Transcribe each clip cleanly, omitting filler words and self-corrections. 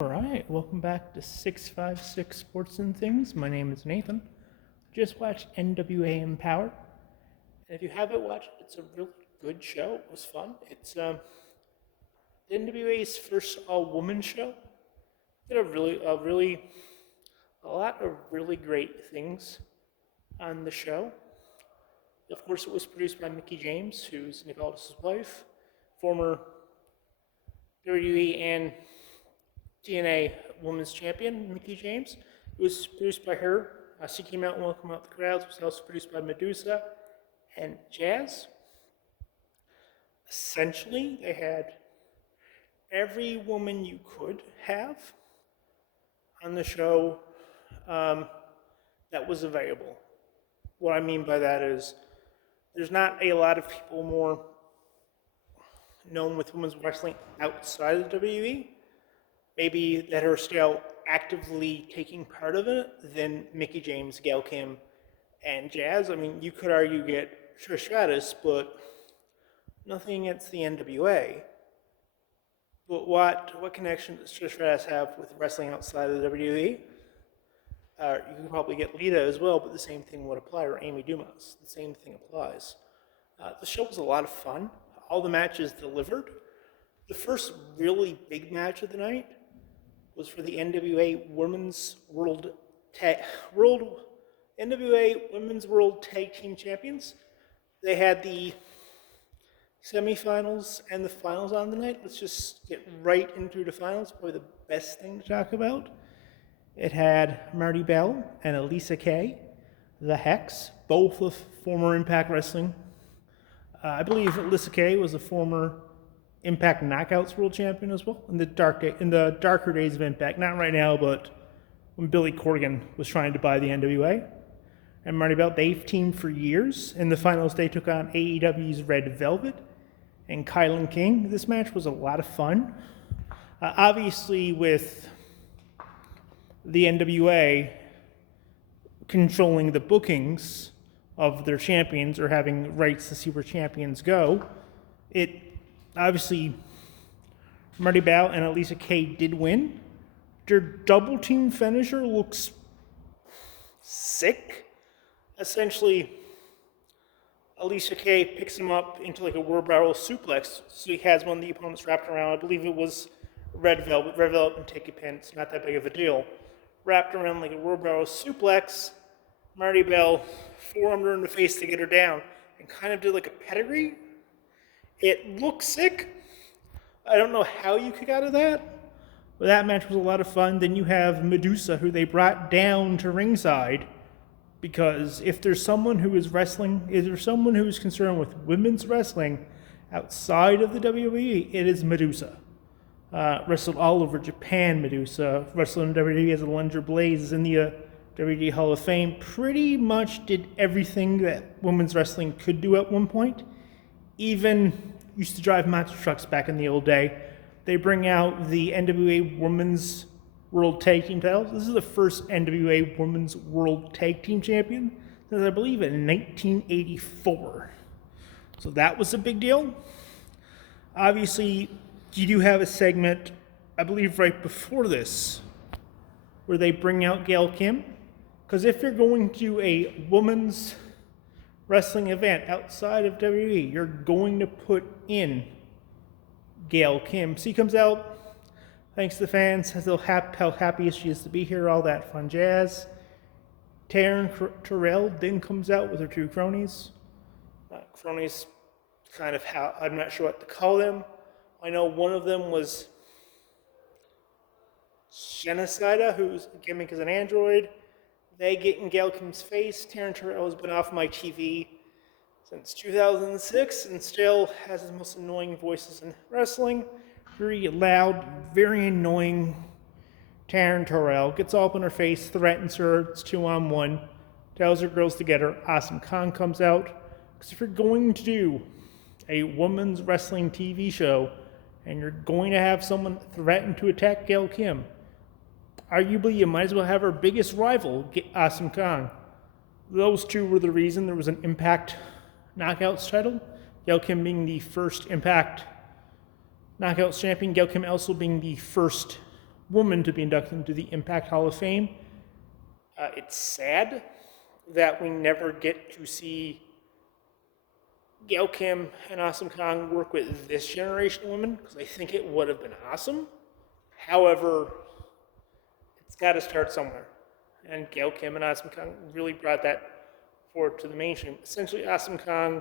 All right, welcome back to 656 Sports and Things. My name is Nathan. Just watched NWA EMPOWERRR. And if you haven't watched it, it's a really good show. It was fun. It's NWA's first all-woman show. Did a lot of really great things on the show. Of course, it was produced by Mickie James, who's Nick Aldis' wife, former WWE and TNA Women's Champion, Mickie James. It was produced by her. She came out and welcomed out the crowds. It was also produced by Medusa and Jazz. Essentially, they had every woman you could have on the show that was available. What I mean by that is there's not a lot of people more known with women's wrestling outside of the WWE, maybe that are still actively taking part of it, than Mickie James, Gail Kim, and Jazz. I mean, you could argue get Trish Stratus, but nothing against the NWA. But what connection does Trish Stratus have with wrestling outside of the WWE? You can probably get Lita as well, but the same thing would apply, or Amy Dumas. The same thing applies. The show was a lot of fun. All the matches delivered. The first really big match of the night was for the NWA Women's World Tag Team Champions. They had the semifinals and the finals on the night. Let's just get right into the finals. Probably the best thing to talk about. It had Marty Bell and Elisa Kay, the Hex, both of former Impact Wrestling. I believe Elisa Kay was a former Impact Knockouts World Champion as well in the darker days of Impact. Not right now, but when Billy Corgan was trying to buy the NWA. And Marty Bell, they've teamed for years. In the finals, they took on AEW's Red Velvet and Kylan King. This match was a lot of fun. Obviously, with the NWA controlling the bookings of their champions or having rights to see where champions go, obviously Marty Bell and Elisa Kay did win. Their double team finisher looks sick. Essentially, Elisa Kay picks him up into like a wheelbarrow suplex, so he has one of the opponents wrapped around. I believe it was Red Velvet. Red Velvet can take a pin, it's not that big of a deal. Wrapped around like a wheelbarrow suplex. Marty Bell forearmed her in the face to get her down and kind of did like a pedigree. It looks sick. I don't know how you kick out of that, but that match was a lot of fun. Then you have Medusa, who they brought down to ringside, because if there's someone who is concerned with women's wrestling outside of the WWE, it is Medusa. Wrestled all over Japan, Medusa. Wrestled in WWE as a Lunger Blaze, is in the WWE Hall of Fame. Pretty much did everything that women's wrestling could do at one point. Even used to drive monster trucks back in the old day. They bring out the NWA Women's World Tag Team titles. This is the first NWA Women's World Tag Team Champion since, I believe, in 1984. So that was a big deal. Obviously, you do have a segment, I believe right before this, where they bring out Gail Kim. Because if you're going to a women's wrestling event outside of WWE, you're going to put in Gail Kim. She comes out, thanks to the fans, says how happy she is to be here, all that fun jazz. Taryn Terrell then comes out with her two cronies. Cronies, kind of how, I'm not sure what to call them. I know one of them was Genocida, whose gimmick is an android. They get in Gail Kim's face. Taryn Terrell has been off my TV since 2006 and still has the most annoying voices in wrestling. Very loud, very annoying. Taryn Terrell gets all up in her face, threatens her. It's 2-on-1. Tells her girls to get her. Awesome Khan comes out. Because if you're going to do a women's wrestling TV show and you're going to have someone threaten to attack Gail Kim, arguably you might as well have her biggest rival, Awesome Khan. Those two were the reason there was an Impact Knockouts title. Gail Kim being the first Impact Knockouts champion. Gail Kim also being the first woman to be inducted into the Impact Hall of Fame. It's sad that we never get to see Gail Kim and Awesome Kong work with this generation of women, because I think it would have been awesome. However, it's got to start somewhere. And Gail Kim and Awesome Kong really brought that forward to the mainstream. Essentially, Awesome Kong,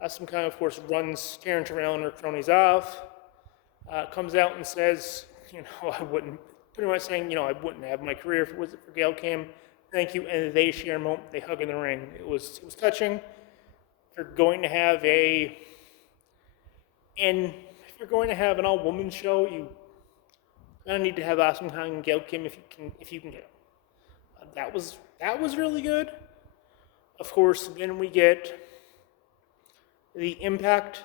of course, runs Taryn Terrell and her cronies off, comes out and says, I wouldn't, pretty much saying, I wouldn't have my career if it wasn't for Gail Kim. Thank you. And they share a moment, they hug in the ring. It was touching. If you're going to have an all-woman show, you kind of need to have Awesome Kong and Gail Kim if you can get them. That was really good. Of course, then we get the Impact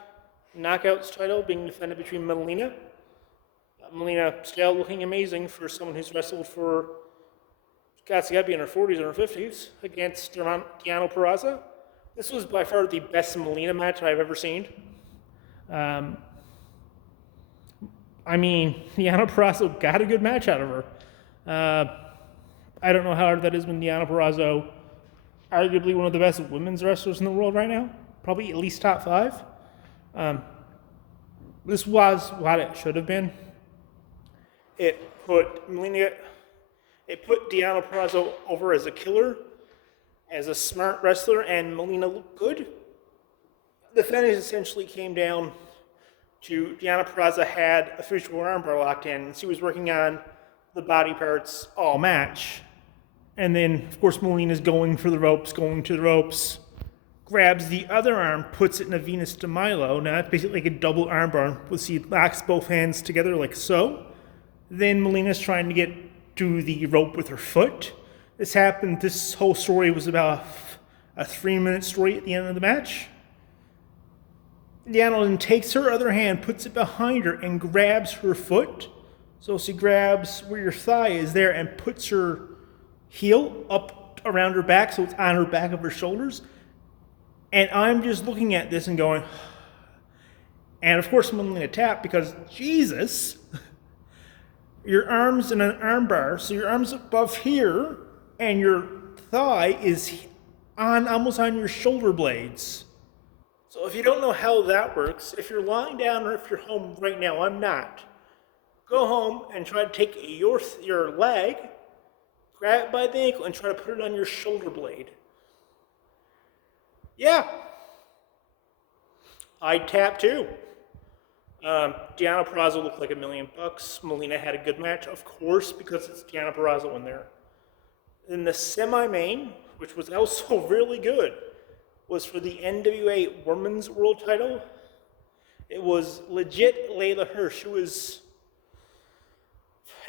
Knockouts title being defended between Melina. Melina still looking amazing for someone who's wrestled for, she's got to be in her 40s or her 50s, against Deonna Purrazzo. This was by far the best Melina match I've ever seen. Deonna Purrazzo got a good match out of her. I don't know how hard that is when Deonna Purrazzo, arguably one of the best women's wrestlers in the world right now, probably at least top 5. This was what it should have been. It put Deonna Purrazzo over as a killer, as a smart wrestler, and Melina looked good. The finish essentially came down to Deonna Purrazzo had a official armbar locked in, and she was working on the body parts all match. And then, of course, Melina's going to the ropes, grabs the other arm, puts it in a Venus de Milo. Now, that's basically like a double armbar. She locks both hands together like so. Then Melina's trying to get to the rope with her foot. This whole story was about a 3-minute story at the end of the match. Deonna then takes her other hand, puts it behind her, and grabs her foot. So she grabs where your thigh is there and puts her heel up around her back, so it's on her back of her shoulders. And I'm just looking at this and going, and of course Melina tapped because, Jesus, your arm's in an armbar, so your arm's above here, and your thigh is almost on your shoulder blades. So if you don't know how that works, if you're lying down or if you're home right now, I'm not, go home and try to take your leg, grab it by the ankle, and try to put it on your shoulder blade. Yeah. I'd tap too. Deonna Purrazzo looked like $1 million. Melina had a good match, of course, because it's Deonna Purrazzo in there. Then the semi-main, which was also really good, was for the NWA Women's World Title. It was legit Layla Hirsch, who was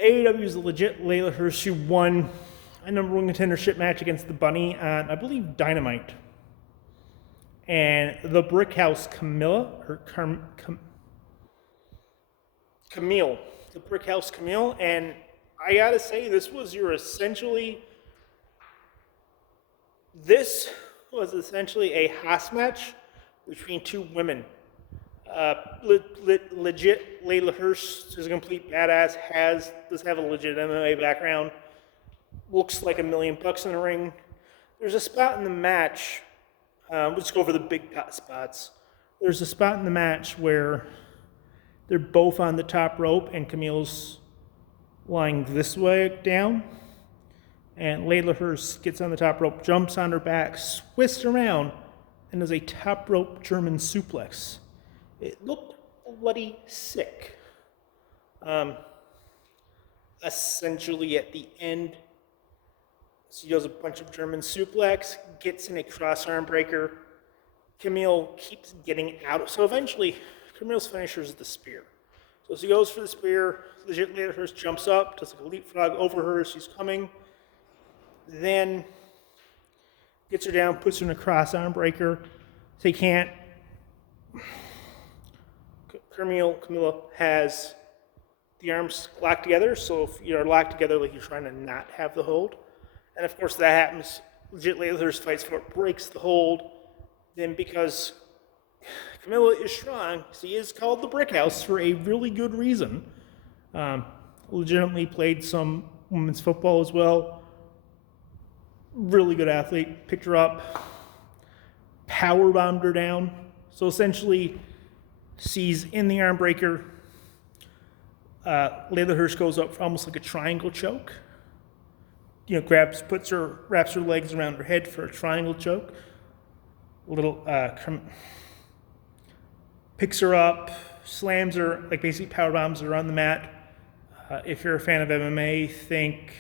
AEW's legit Layla Hirsch, who won a number 1 contendership match against the Bunny on, I believe, Dynamite. And the Brickhouse Camille, the Brickhouse Camille, and I gotta say, this was essentially a Haas match between 2 women. Legit Layla Hirsch is a complete badass, does have a legit MMA background, looks like $1 million in the ring. There's a spot in the match, we'll just go over the big spots. There's a spot in the match where they're both on the top rope and Camille's lying this way down. And Layla Hirsch gets on the top rope, jumps on her back, twists around, and does a top rope German suplex. It looked bloody sick. Essentially at the end, she does a bunch of German suplex, gets in a cross arm breaker. Camille keeps getting out. So eventually, Camille's finisher is the spear. So she goes for the spear. Legit Layla Hirsch jumps up, does like a leapfrog over her as she's coming. Then gets her down, puts her in a cross arm breaker. So Camilla has the arms locked together. So if you're locked together, like you're trying to not have the hold. And of course that happens. Legit Layla Hirsch fights for it, breaks the hold. Then because Camilla is strong. She is called the Brick House for a really good reason. Legitimately played some women's football as well. Really good athlete. Picked her up, power bombed her down. So essentially, she's in the arm breaker. Layla Hirsch goes up for almost like a triangle choke. Wraps her legs around her head for a triangle choke. Picks her up, slams her, like basically power bombs her on the mat. If you're a fan of MMA, think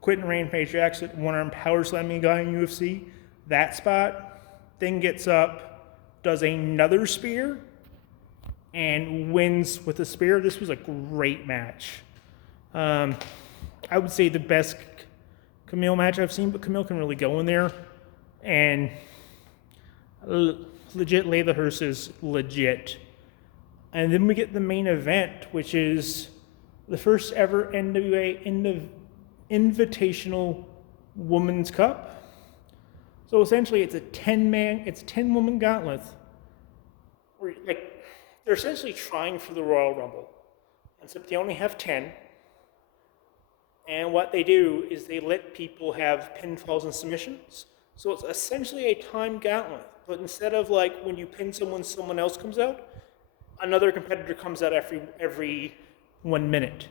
Quentin Rampage Jackson, one-arm power slamming a guy in UFC. That spot, then gets up, does another spear, and wins with a spear. This was a great match. I would say the best Camille match I've seen, but Camille can really go in there. And legit, Layla Hirsch is legit. And then we get the main event, which is the first ever NWA Invitational Women's Cup. So essentially, it's a 10-woman gauntlet. Where, they're essentially trying for the Royal Rumble, except they only have 10. And what they do is they let people have pinfalls and submissions. So it's essentially a time gauntlet. But instead of when you pin someone else comes out, another competitor comes out every 1 minute.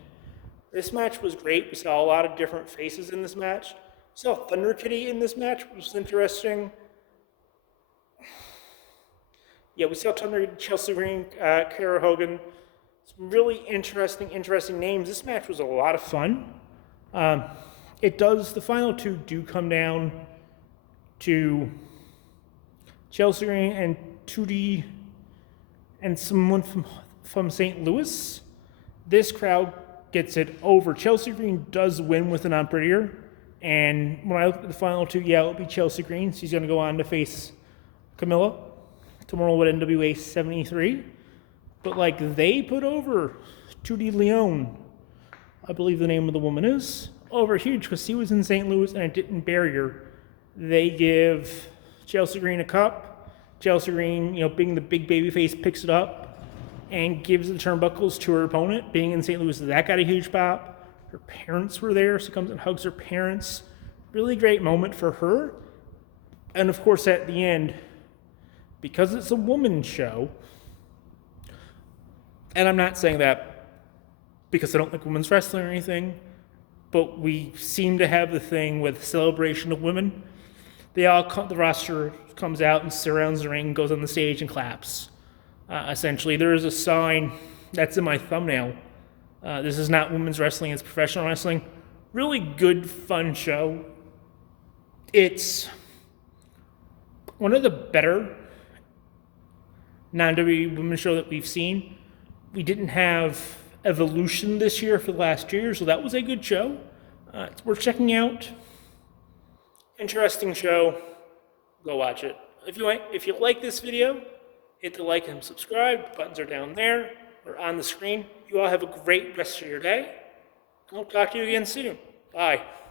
This match was great. We saw a lot of different faces in this match. We saw Thunder Kitty in this match, which was interesting. Yeah, we saw Thunder Kitty, Chelsea Green, Kara Hogan. Some really interesting names. This match was a lot of fun. The final two do come down to Chelsea Green and 2D and someone from St. Louis. This crowd gets it over. Chelsea Green does win with an unprettier. And when I look at the final two, it'll be Chelsea Green. She's going to go on to face Camilla tomorrow with NWA 73. But they put over 2D Leon, I believe the name of the woman is, over huge because she was in St. Louis and it didn't bury her. They give Chelsea Green a cup. Chelsea Green, being the big baby face, picks it up and gives the turnbuckles to her opponent. Being in St. Louis, that got a huge pop. Her parents were there, so comes and hugs her parents. Really great moment for her. And of course, at the end, because it's a woman's show, and I'm not saying that because I don't like women's wrestling or anything, but we seem to have the thing with celebration of women. The roster comes out and surrounds the ring, goes on the stage and claps. Essentially, there is a sign that's in my thumbnail. This is not women's wrestling, it's professional wrestling. Really good, fun show. It's one of the better non-WWE women's show that we've seen. We didn't have Evolution this year for the last 2 years, so that was a good show. It's worth checking out. Interesting show. Go watch it. If you like this video, hit the like and subscribe. The buttons are down there or on the screen. You all have a great rest of your day. I'll talk to you again soon. Bye.